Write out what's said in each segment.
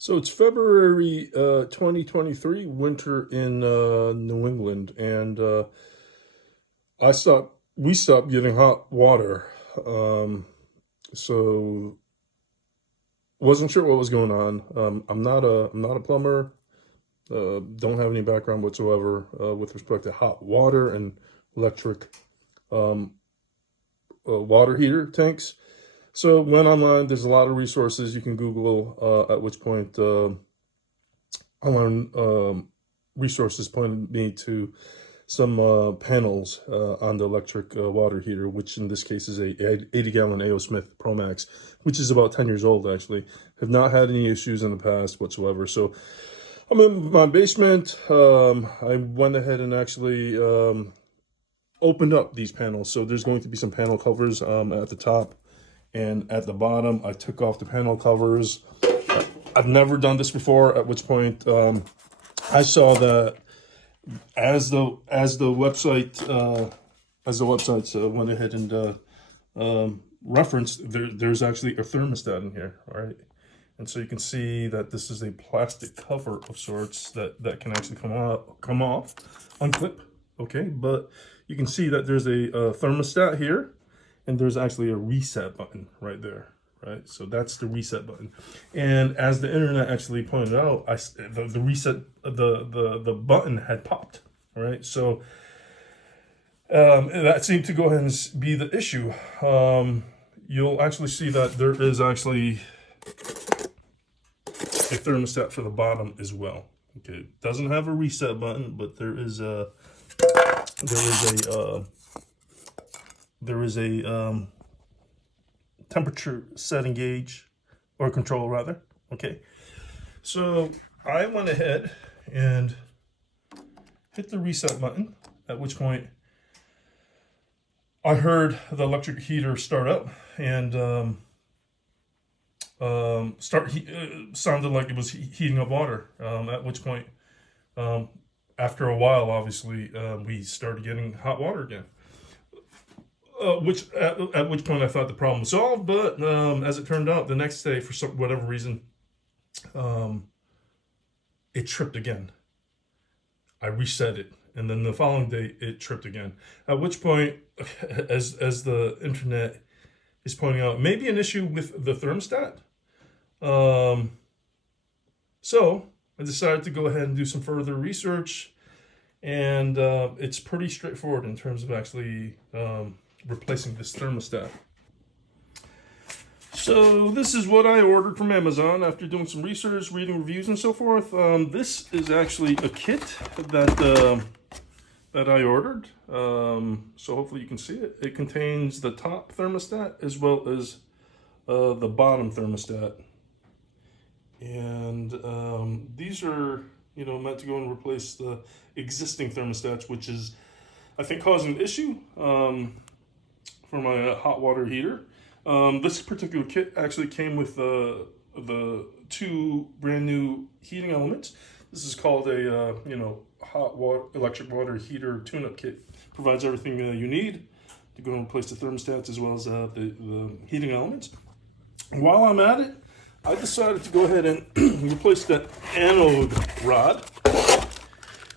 So it's February 2023, winter in New England, and we stopped getting hot water. Um, so wasn't sure what was going on. I'm not a plumber. Don't have any background whatsoever with respect to hot water and electric um, water heater tanks. So went online. There's a lot of resources you can Google. At which point, online resources pointed me to some panels on the electric water heater, which in this case is a 80-gallon A.O. Smith Pro Max, which is about 10 years old actually. Have not had any issues in the past whatsoever. So I'm in my basement. I went ahead and actually opened up these panels. So there's going to be some panel covers at the top and at the bottom. I took off the panel covers. I've never done this before, at which point I saw that as the websites went ahead and referenced, there's actually a thermostat in here, all right? And so you can see that this is a plastic cover of sorts that can actually come off, unclip, okay? But you can see that there's a thermostat here, and there's actually a reset button right there, right? So that's the reset button. And as the internet actually pointed out, the reset, the button had popped, right? So that seemed to go ahead and be the issue. You'll actually see that there is actually a thermostat for the bottom as well. Okay, it doesn't have a reset button, but there is a temperature setting gauge, or control rather. Okay, so I went ahead and hit the reset button, at which point I heard the electric heater start up and sounded like it was heating up water. At which point, after a while, obviously, we started getting hot water again. At which point I thought the problem was solved, but as it turned out, the next day, for whatever reason, it tripped again. I reset it, and then the following day it tripped again. At which point, as the internet is pointing out, maybe an issue with the thermostat. So I decided to go ahead and do some further research, and it's pretty straightforward in terms of actually replacing this thermostat. So this is what I ordered from Amazon after doing some research, reading reviews and so forth. This is actually a kit that I ordered. So hopefully you can see it. It contains the top thermostat as well as the bottom thermostat. And these are, meant to go and replace the existing thermostats, which is, I think, causing an issue for my hot water heater. This particular kit actually came with the two brand new heating elements. This is called a electric water heater tune-up kit. Provides everything you need to go and replace the thermostats as well as the heating elements. While I'm at it, I decided to go ahead and replace that anode rod,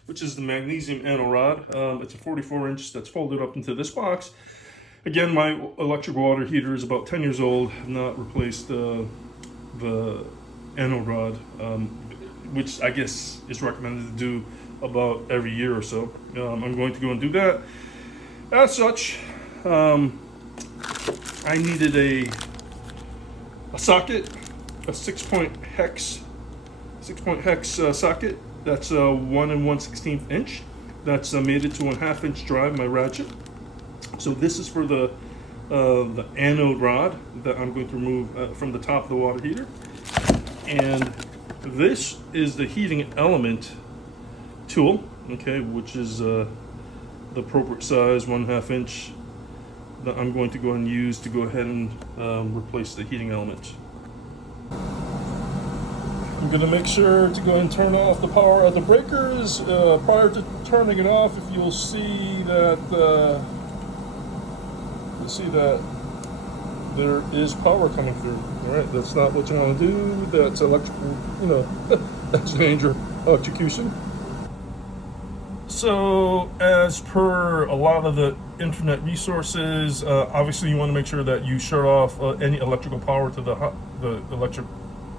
which is the magnesium anode rod. It's a 44-inch that's folded up into this box. Again, my electric water heater is about 10 years old. I've not replaced the anode rod, which I guess is recommended to do about every year or so. I'm going to go and do that. As such, I needed a socket, a 6-point hex socket. That's 1 1/16 inch. That's mated to a 1/2 inch drive, my ratchet. So this is for the anode rod that I'm going to remove from the top of the water heater. And this is the heating element tool, okay, which is the appropriate size, 1/2 inch, that I'm going to go and use to go ahead and replace the heating element. I'm going to make sure to go ahead and turn off the power of the breakers. Prior to turning it off, if you'll see that there is power coming through. All right, that's not what you want to do. That's electrical, that's danger, electrocution. So as per a lot of the internet resources, obviously you want to make sure that you shut off any electrical power to the electric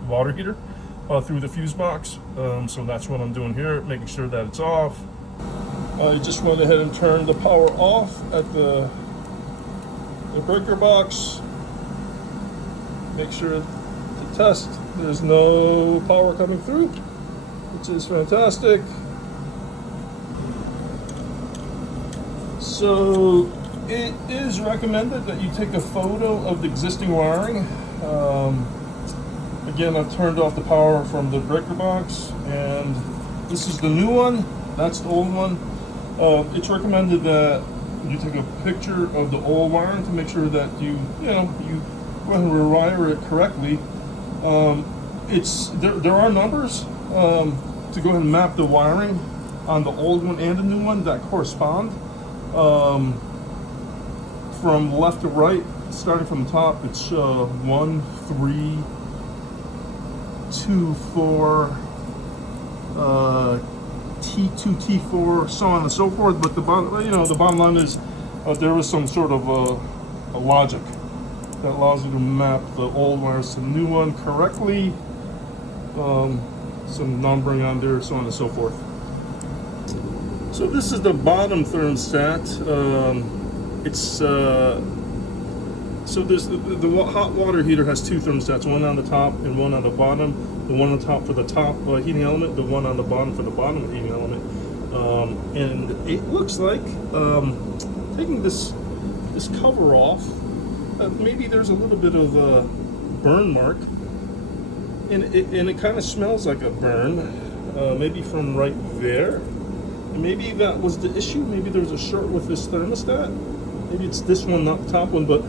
water heater through the fuse box. So that's what I'm doing here, making sure that it's off. I just went ahead and turned the power off at the breaker box. Make sure to test there's no power coming through, which is fantastic. So it is recommended that you take a photo of the existing wiring. Again, I've turned off the power from the breaker box, and this is the new one. That's the old one. It's recommended that you take a picture of the old wiring to make sure that you go ahead and rewire it correctly. There are numbers to go ahead and map the wiring on the old one and the new one that correspond. From left to right, starting from the top, it's 1, 3, 2, 4, T2, T4, so on and so forth. But the bottom line is there is some sort of a logic that allows you to map the old wires to the new one correctly. Some numbering on there, so on and so forth. So this is the bottom thermostat. So there's the hot water heater has two thermostats, one on the top and one on the bottom. The one on the top for the top heating element, the one on the bottom for the bottom heating element. And it looks like taking this cover off, maybe there's a little bit of a burn mark, and it kind of smells like a burn, maybe from right there. And maybe that was the issue. Maybe there's a short with this thermostat. Maybe it's this one, not the top one. But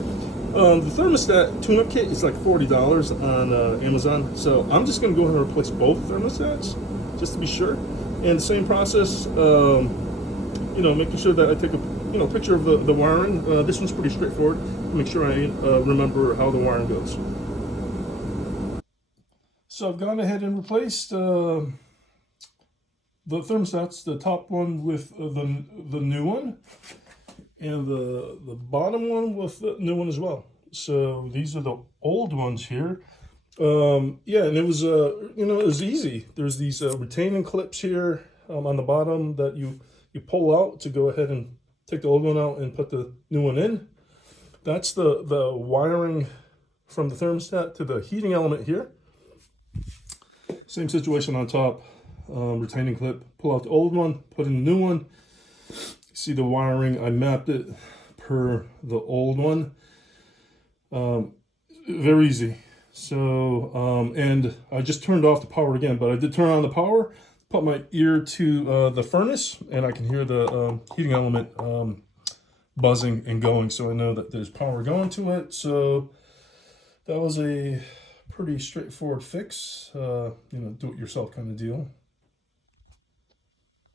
the thermostat tune-up kit is like $40 on Amazon. So I'm just going to go ahead and replace both thermostats just to be sure. And same process, making sure that I take a picture of the wiring. This one's pretty straightforward. Make sure I remember how the wiring goes. So I've gone ahead and replaced the thermostats, the top one with the new one, and the bottom one with the new one as well. So these are the old ones here. And it was it was easy. There's these retaining clips here on the bottom that you pull out to go ahead and take the old one out and put the new one in. That's the wiring from the thermostat to the heating element here. Same situation on top. Retaining clip, pull out the old one, put in the new one. See the wiring, I mapped it per the old one. Very easy. So and I just turned off the power again, but I did turn on the power, put my ear to the furnace, and I can hear the heating element buzzing and going, so I know that there's power going to it. So that was a pretty straightforward fix, do it yourself kind of deal.